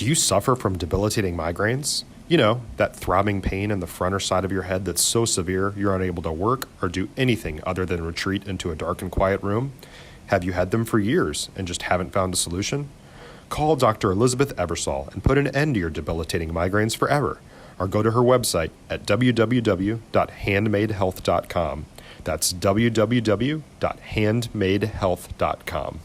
Do you suffer from debilitating migraines? You know, that throbbing pain in the front or side of your head that's so severe you're unable to work or do anything other than retreat into a dark and quiet room? Have you had them for years and just haven't found a solution? Call Dr. Elizabeth Ebersol and put an end to your debilitating migraines forever, or go to her website at www.handmadehealth.com. That's www.handmadehealth.com.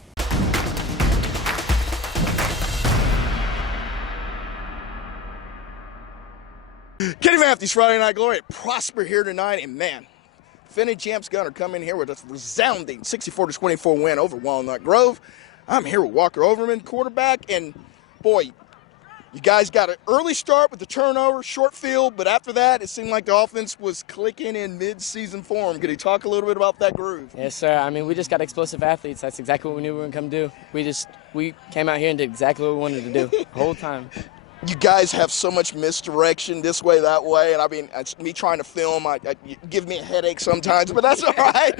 Kenny Matthews, Friday Night Glory at Prosper here tonight, and man, defending champs Gunter come in here with a resounding 64-24 win over Walnut Grove. I'm here with Walker Overman, quarterback, and boy, you guys got an early start with the turnover, short field, but after that, it seemed like the offense was clicking in mid-season form. Could you talk a little bit about that groove? Yes, sir. I mean, we just got explosive athletes. That's exactly what we knew we were going to come do. We came out here and did exactly what we wanted to do the whole time. You guys have so much misdirection this way, that way, and I mean, it's me trying to film, you give me a headache sometimes, but that's all right.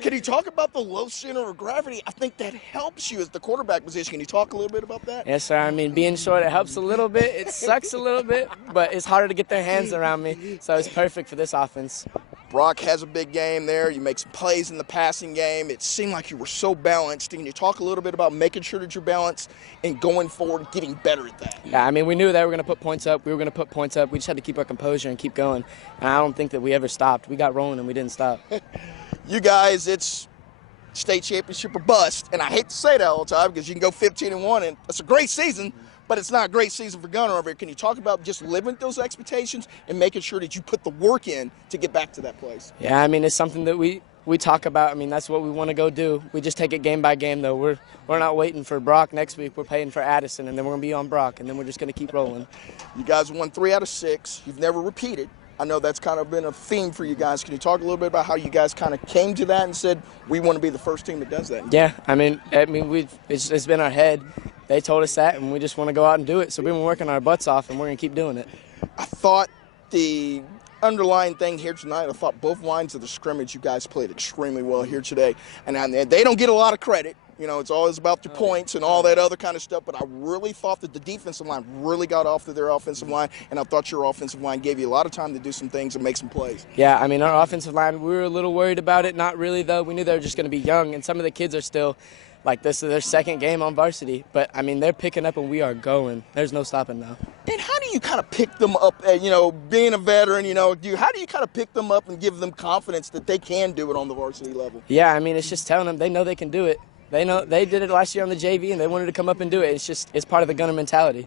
Can you talk about the low center of gravity? I think that helps you as the quarterback position. Can you talk a little bit about that? Yes, sir. I mean, being short, it helps a little bit. It sucks a little bit, but it's harder to get their hands around me, so it's perfect for this offense. Brock has a big game there. You make some plays in the passing game. It seemed like you were so balanced. Can you talk a little bit about making sure that you're balanced and going forward, getting better at that? Yeah, I mean, we knew that we were going to put points up. We were going to put points up. We just had to keep our composure and keep going. And I don't think that we ever stopped. We got rolling and we didn't stop. You guys, it's state championship or bust. And I hate to say that all the time because you can go 15-1, and it's a great season. But it's not a great season for Gunter over here. Can you talk about just living with those expectations and making sure that you put the work in to get back to that place? Yeah, I mean, it's something that we talk about. I mean, that's what we want to go do. We just take it game by game, though. We're not waiting for Brock next week. We're paying for Addison, and then we're going to be on Brock, and then we're just going to keep rolling. You guys won 3 out of 6. You've never repeated. I know that's kind of been a theme for you guys. Can you talk a little bit about how you guys kind of came to that and said, we want to be the first team that does that? Yeah, I mean, it's been our head. They told us that, and we just want to go out and do it. So we've been working our butts off, and we're going to keep doing it. I thought the underlying thing here tonight, I thought both lines of the scrimmage, you guys played extremely well here today. And they don't get a lot of credit. You know, it's always about your points and all that other kind of stuff. But I really thought that the defensive line really got off of their offensive line, and I thought your offensive line gave you a lot of time to do some things and make some plays. Yeah, I mean, our offensive line, we were a little worried about it. Not really, though. We knew they were just going to be young, and some of the kids are still – like, this is their second game on varsity. But, I mean, they're picking up and we are going. There's no stopping now. And how do you kind of pick them up, being a veteran, how do you kind of pick them up and give them confidence that they can do it on the varsity level? Yeah, I mean, it's just telling them they know they can do it. They know they did it last year on the JV and they wanted to come up and do it. It's part of the Gunter mentality.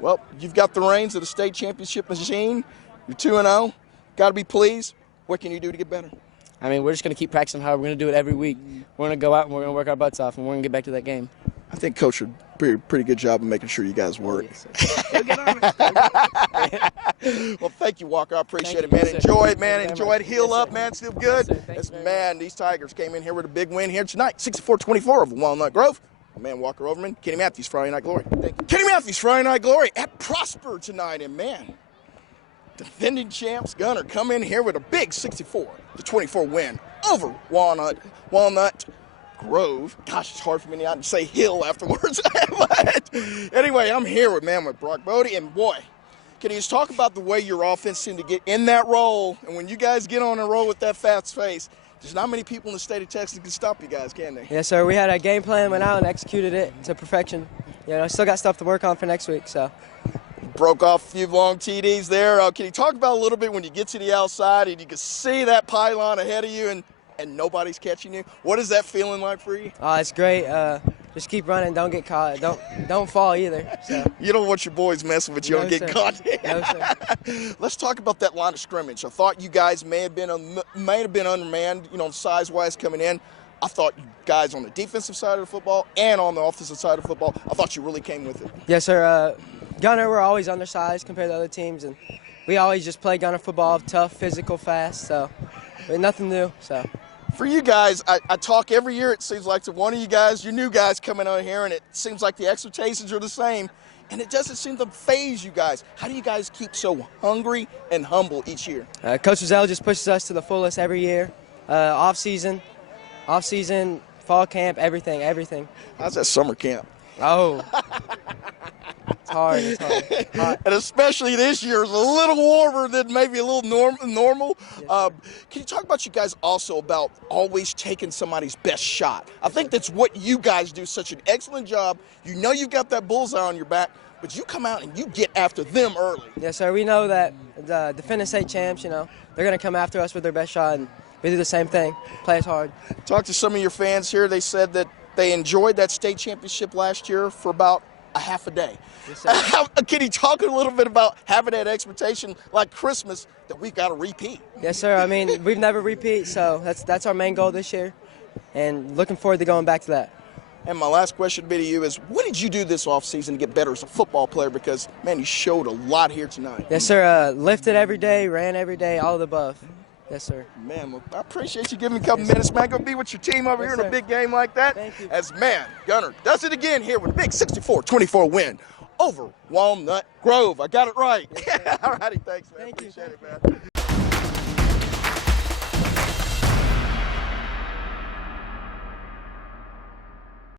Well, you've got the reins of the state championship machine. You're 2-0. Got to be pleased. What can you do to get better? I mean, we're just going to keep practicing hard. We're going to do it every week. We're going to go out and we're going to work our butts off, and we're going to get back to that game. I think Coach did a pretty good job of making sure you guys work. Well, thank you, Walker. I appreciate it, man. Enjoy it, man. Enjoy it. Heal up, man. Still good. Man, these Tigers came in here with a big win here tonight, 64-24 over Walnut Grove. My man, Walker Overman, Kenny Matthews, Friday Night Glory. Thank you. Kenny Matthews, Friday Night Glory at Prosper tonight, and man, defending champs Gunter come in here with a big 64-24 win over Walnut Grove. Gosh, it's hard for me not to say Hill afterwards. But anyway, I'm here with Brock Brody, and boy, can you just talk about the way your offense seemed to get in that role? And when you guys get on a roll with that fast pace, there's not many people in the state of Texas that can stop you guys, can they? Yes, sir. We had a game plan, went out and executed it to perfection. Still got stuff to work on for next week, so. Broke off a few long TDs there. Can you talk about a little bit when you get to the outside and you can see that pylon ahead of you and nobody's catching you? What is that feeling like for you? Oh, it's great. Just keep running. Don't get caught. Don't fall either. So. You don't want your boys messing with you and get caught. No, sir. Let's talk about that line of scrimmage. I thought you guys may have been undermanned, size-wise coming in. I thought you guys on the defensive side of the football and on the offensive side of the football, I thought you really came with it. Yes, sir. Gunter, we're always undersized compared to other teams, and we always just play Gunter football, tough, physical, fast, so nothing new. So. For you guys, I talk every year, it seems like, to one of you guys, your new guys coming out here, and it seems like the expectations are the same, and it doesn't seem to faze you guys. How do you guys keep so hungry and humble each year? Coach Rizal just pushes us to the fullest every year, off-season, fall camp, everything. How's that summer camp? Oh. hard. It's hard. Hot. And especially this year is a little warmer than maybe a little normal. Yes, Can you talk about you guys also about always taking somebody's best shot? I think that's what you guys do such an excellent job. You know you've got that bullseye on your back, but you come out and you get after them early. Yes, sir. We know that the defending state champs, they're going to come after us with their best shot, and we do the same thing. Play as hard. Talk to some of your fans here. They said that they enjoyed that state championship last year for about a half a day. Yes, sir. Can you talk a little bit about having that expectation like Christmas that we've got to repeat? Yes, sir. I mean, we've never repeat, so that's our main goal this year, and looking forward to going back to that. And my last question would be to you is, what did you do this offseason to get better as a football player? Because, man, you showed a lot here tonight. Yes, sir. Lifted every day, ran every day, all of the above. Yes, sir. Man, well, I appreciate you giving me a couple minutes, man. Go be with your team over Yes, here in a sir. big game like that. Thank you. As, man, Gunter does it again here with a big 64-24 win over Walnut Grove. I got it right. All righty, thanks, man. Thank you. Appreciate it, man.